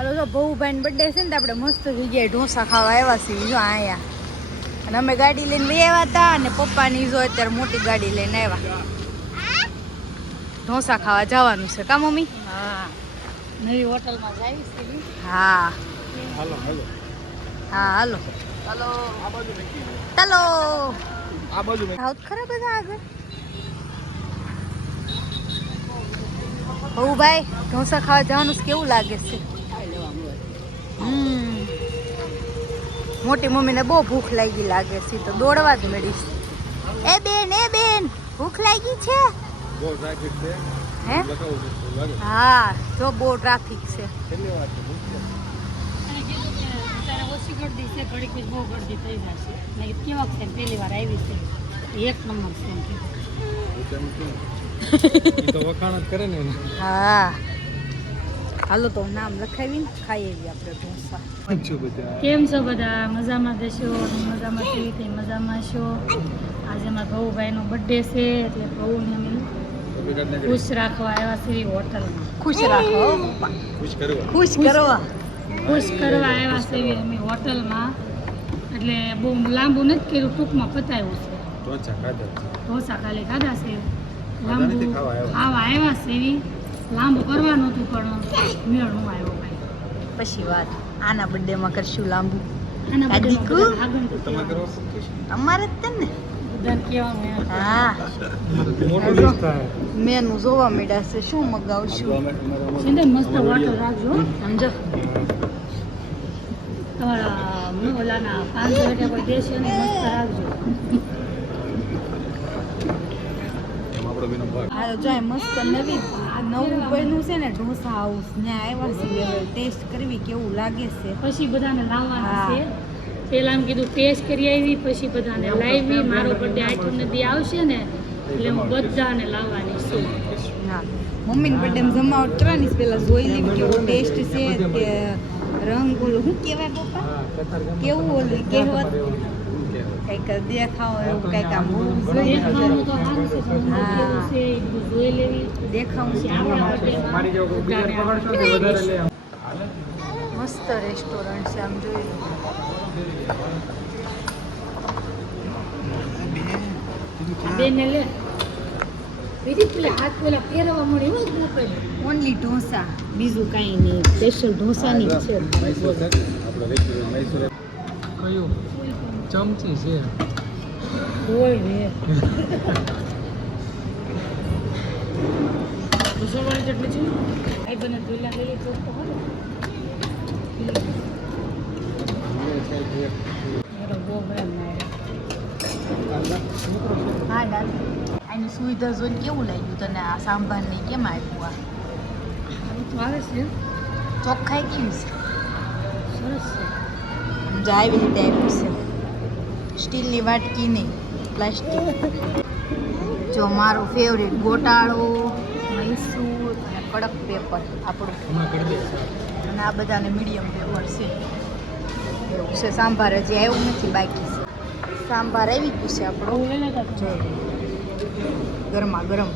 હાલો જો ભઉભાઈ બર્થડે છે ને આપણે મસ્ત જગ્યાએ ઢોસા ખાવા આવ્યા છીએ જો અહીંયા. અને અમે ગાડી લઈને લઈ આવ્યા હતા અને પપ્પાની જો અત્યારે મોટી ગાડી લઈને આવ્યા. ઢોસા ખાવા જવાનું છે કા મમ્મી? હા નવી હોટલમાં જાવી છે. હા હાલો હાલો હા હાલો હાલો આ બાજુ મૂકી દે. ચાલો આ બાજુ મૂકી. હાઉત ખરાબ બધા આગળ ભઉભાઈ ઢોસા ખાવા જવાનું છે કેવું લાગે છે? મોટી મમ્મીને બહુ ભૂખ લાગી લાગે છે તો દોડવા જ મળીશ. એ બેન ભૂખ લાગી છે બહુ ટ્રાફિક છે હે? બતાવું છું લાગે હા જો બહુ ટ્રાફિક છે. કેટલી વાર છે ભૂખ છે? અને કીધું કે તારે ઓછી ગળદી છે ઘડીક જ બહુ ગળદી થઈ જશે. મેં કીધું કેવા છે પહેલી વાર આવી છે એક નંબર છે એમ કીધું. તેમ કેમ? ઈ તો વખાણ જ કરે ને એને. હા હાલો તો નામ લખાવીને ખાઈએ છીએ આપણે ઢોસા. શું બધા કેમ છો બધા? મજામાં દેશો મજામાં કેવી રીતે મજામાં છો? આજે મારા ભઉભાઈનો બર્થડે છે એટલે ભઉને અમે ખુશ રાખવા આવ્યા છીએ હોટલમાં. ખુશ રાખો હો પપ્પા. ખુશ કરવા ખુશ કરવા ખુશ કરવા આવ્યા છીએ અમે હોટલમાં. એટલે બહુ લાંબુ નથી કર્યું, ટૂંકમાં પતાવ્યું છે. ઢોસા ખાધા ઢોસા ખાલી ખાધા છે. ખાધા નથી, ખાવા આવ્યા. ખાવા આવ્યા છે એવી. લાંબુ કરવાનું હતું પણ મેળ નું આવ્યો ભાઈ. પછી વાત આના બર્થડે માં કરશું લાંબુ. આના આ બધામાં દીકુ? બધા આગળ તમે કરો અમારે જ તે ને બધાને કહેવાનું એમ. હા મોટું લિસ્ટ થાય મેનુ જોવા મળ્યા છે શું મગાવશું સિંધે મસ્ત હોટલ રાખજો હો. સમજો. તમારા ઓલાના 500 રૂપિયા કોઈ દેશે ને મસ્ત રાખજો. આપણો બીનો ભાગ આ જો આ મસ્ત નવું બન્યું છે ને ઢોસા હાઉસ ને આવ્યા છે ટેસ્ટ કરવી કેવું લાગે છે. પછી બધાને લાવવાના હા. છે. પેલા એમ કીધું ટેસ્ટ કરી આવી પછી બધાને લાવી. મારો બર્થડે 8 દી આવશે ને એટલે હું બધાને લાવવાની છું. હા મમ્મીને બર્થડે જમાવટ કરવાની છે પેલા જોઈ લેવી કેવો ટેસ્ટ છે કે રંગ ઓલું શું કહેવાય પપ્પા કેવું ઓલું કહેવત કંઈક દેખાવ એવું કંઈક આમ હોવું જોઈએ. દેખાવાનું તો સારું છે પણ હા. કેવું છે એ બધું જોઈ લેવી. દેખાવું પછી છે આપણા બર્થડેમાં મસ્ત રેસ્ટોરન્ટ છે આમ જોઈ લો. બેને લે બીજી પેલા હાથ પેલા પહેરવા મળી હોય ને ઓનલી ઢોસા બીજું કાંઈ નહીં સ્પેશિયલ ઢોસાની જ છે. મૈસૂર છે આપણો રેસ્ટોરન્ટ મૈસૂર કયું ચમચી છે હોય ને મુસલમાની ચટણી છે આઈ બને દુલા ગયેલી તો હોય બહુ હા દાદા આની સુવિધા જોઈને કેવું લાગ્યું તને આ સાંભાર ને કેમ આવ્યું આ તો આવે છે ચોખ્ખાઈ કેવી છે સરસ છે. સમજા આવી રીતે આવ્યું છે સ્ટીલની વાટકી નહીં પ્લાસ્ટિક. જો મારું ફેવરેટ ગોટાળો મૈસૂર અને કડક પેપર આપણું અને આ બધાને મીડિયમ પેપર છે એવું છે. સાંભાર હજી આવ્યું નથી બાકી છે. સાંભાર આવી ગયું છે આપણું બહુ લઈ લેતા જો ગરમા ગરમ.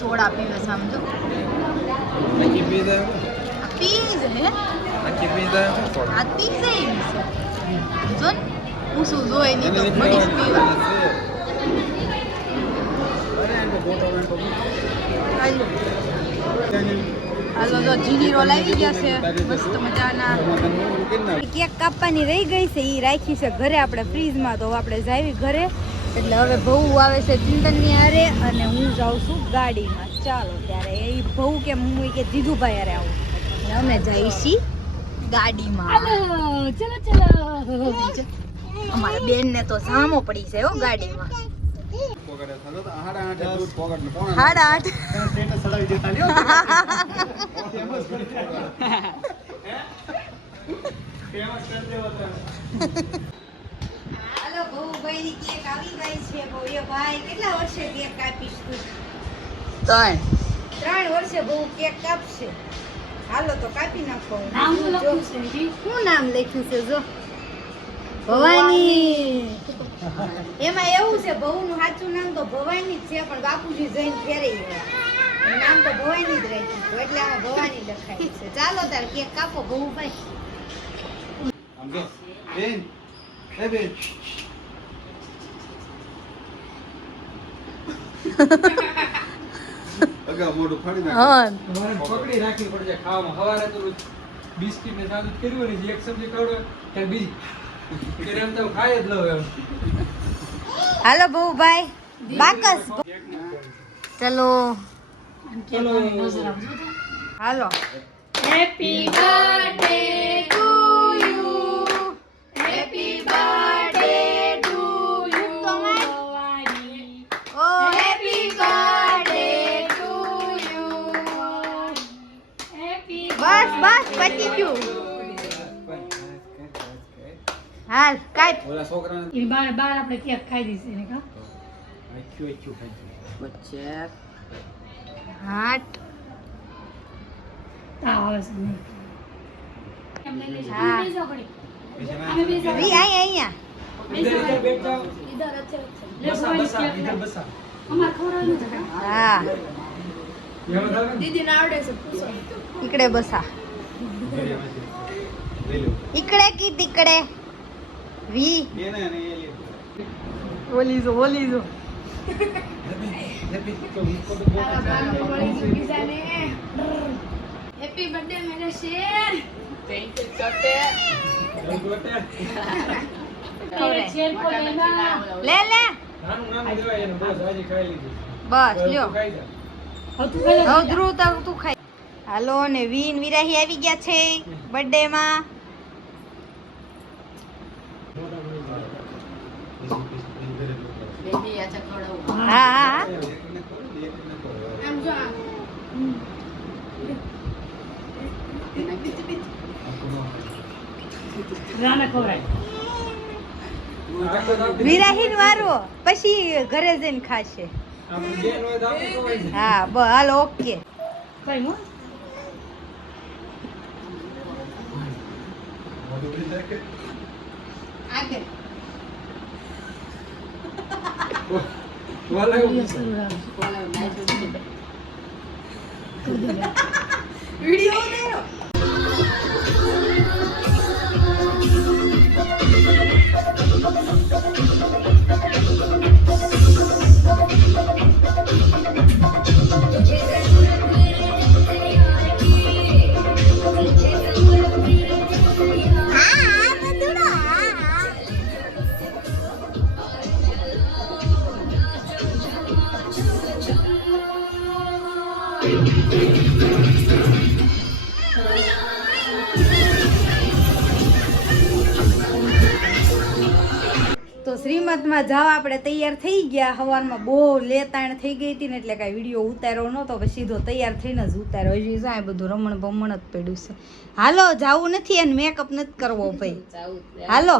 સોડા પીવે સમજો આખી પીઝા પીઝ હે આખી પીઝા આ પીઝ એવી છે જો ને હું શું જોઈ નહીં તો બડી પીવા હાલો તો જીની રોલ આવી ગયા છે મસ્ત મજાના. કેક કાપવાની રહી ગઈ છે એ રાખી છે ઘરે આપણે ફ્રીજમાં તો આપણે જાવી ઘરે એટલે હવે બહુ આવે છે ચિંતનની હારે અને હું જાઉં છું ગાડીમાં. ચાલો ત્યારે એ બહુ કે હું કે જીજુભાઈ હારે આવું અને અમે જઈએ છીએ ગાડીમાં. ચલો ચલો અમારા બેનને તો સામો પડી છે હો ગાડીમાં. હાલો ભાઈ ની કેક આવી ગઈ છે ભવ્ય ભાઈ કેટલા વર્ષે કેક કાપીશ તું 3 વર્ષે બહુ કેક કાપશે હાલો તો કાપી નાખો નામ લખ્યું છે જી. શું નામ લખ્યું છે જો ભવાની એમાં એવું છે બહુનું સાચું નામ તો ભવાની જ છે પણ બાપુજી જઈને ફેરવી ગયા નામ તો ભવાની જ રાખ્યું હતું એટલે આમાં ભવાની લખાય છે ચાલો તાર કેક કાપો બહુ ભાઈ તમારે પકડી રાખવી પડશે ખાવામાં સવારે તો બિસ્કિટ ને ચાલુ કર્યું ને એક સબ્જી કાઢો ત્યારે બીજી એમ તો ખાઈ જ લો એમ હાલો બહુ ભાઈ બાકસ ચલો ચલો નજર આપજો તો. હાલો happy birthday to you happy birthday to you Bhavani ઓ happy birthday to you happy બસ બસ પતી ગયું હાલ કાપ ઓલા છોકરાને એ બાર આપણે કેક ખાઈ દીધી ને કા આખ્યું ખાઈ હાટ તાવ આવે છે નહીં એમ લઈ લેજો હા. અમે બેસા પડી અમે બેસા વી અહીંયા ઇધર બેઠ જાઓ ઇધર अच्छे બસા ले બસા ઇધર બસા અમાર ખવડાવવાનું છે કા? હા એમાં આવે ને દીદીને આવડે છે પૂછો ઈકડે બસા લઈ લો ઈકડે કી તીકડે વી એને અને એ લે ઓલી જો હેપી તો ઈકો તો હેપી બર્થડે મેરે શેર બોલ ખવડાય. શેર કો લેના લે લે નાનું નાનું દેવાય એને બસ આજે ખાઈ લીધું બસ લ્યો ખાઈ જા હવે તું ખાઈ લે. હવે ધ્રુવ તારું તું ખાઈ હાલો ને વીન વિરાહી આવી ગયા છે બર્થડે માં હા હા આમ જો આમ. રાના ખવડાય વિરાહીન વારો પછી ઘરે જઈને ખાશે આપણે બેન હોય તો આપણે ખવાય છે હા હાલો ઓકે કઈ મો આગળ વાલા વિડિયો ઉતારો તો શ્રીમતમાં જવા આપણે તૈયાર થઈ ગયા સવારમાં બહુ લેતાણ થઈ ગઈ હતી ને એટલે કાંઈ વિડીયો ઉતાર્યો નહોતો પછી સીધો તૈયાર થઈને જ ઉતાર્યો હજી જાય બધું રમણ ભમણ જ પડ્યું છે હાલો જાવું નથી અને મેકઅપ નથી કરવો ભાઈ હાલો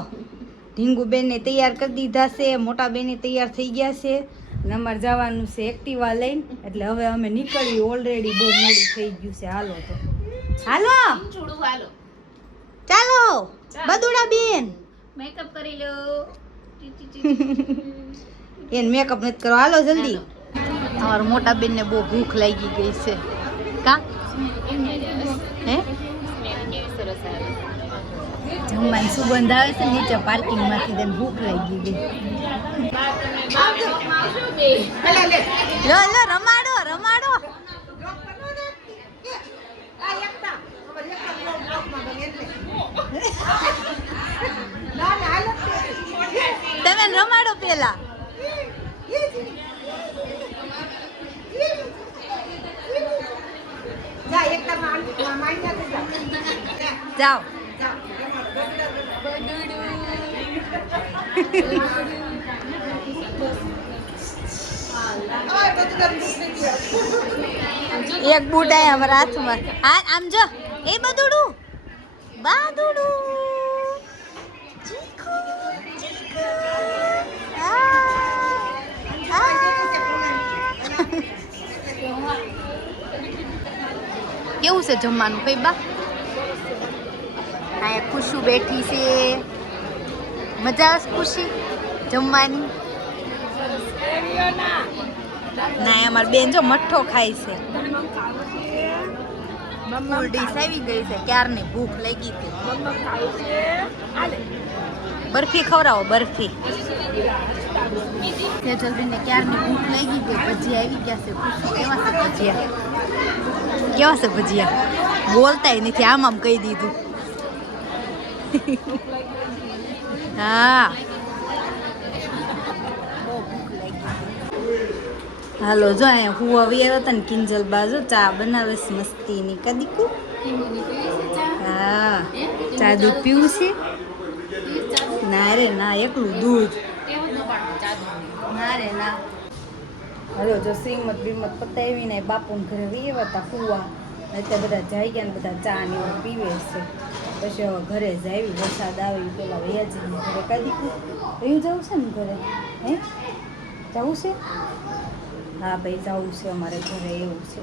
ઢીંગુબેનને તૈયાર કરી દીધા છે મોટા બેને તૈયાર થઈ ગયા છે અને અમારે જવાનું છે એક્ટિવા લઈને એટલે હવે અમે નીકળવી ઓલરેડી બહુ મોડું થઈ ગયું છે હાલો તો હાલો ચાલો બદુડા બેન મેકઅપ કરી લો એને મેકઅપ નથી કરો હાલો જલ્દી અમારા મોટા બેન ને બહુ ભૂખ લાગી ગઈ છે કા હે જમવાની સુગંધ આવે છે નીચે પાર્કિંગ માંથી તેને ભૂખ લાગી ગઈ લો લો રમાડો રમાડો તમે રમાડો પેલા જાઓ એક બૂટ આયા અમારા હાથમાં. હા આમ જો એ બધુડું બાદુડું ચીકુ ચીકુ કેવું છે જમવાનું કઈ બા? અહીંયા ખુશી બેઠી છે. મજા આવે ખુશી જમવાની? ના અમારી બેન જો મઠ્ઠો ખાય છે. ફૂલ ડીશ આવી ગઈ છે. ક્યારની ભૂખ લાગી હતી. બરફી ખવડાવો બરફી. જલ્દીને ક્યારની ભૂખ લાગી ગઈ. ભજીયા આવી ગયા છે. ખુશી કેવા છે ભજીયા? કેવા છે ભજીયા? બોલતાય નથી, આમ આમ કહી દીધું. હા હાલો જો અહીંયા હું આવી આવ્યો હતા ને કિંજલ બાજુ ચા બનાવે છે મસ્તીની. કદીકુ હા ચા દૂધ પીવું છે? ના રે ના, એકલું દૂધ. ના રે ના. હાલો જો શ્રીમત બીમત પતાવીને બાપુને ઘરે એવા હતા હુવા. અત્યારે બધા જાય ગયા ને બધા ચા ને એવું પીવે છે. પછી હવે ઘરે જાય. વરસાદ આવે પેલા વૈયાજીને ઘરે કદીકુ એવું જવું છે ને ઘરે? હે જવું છે? હા ભાઈ જવું છે અમારે ઘરે એવું છે.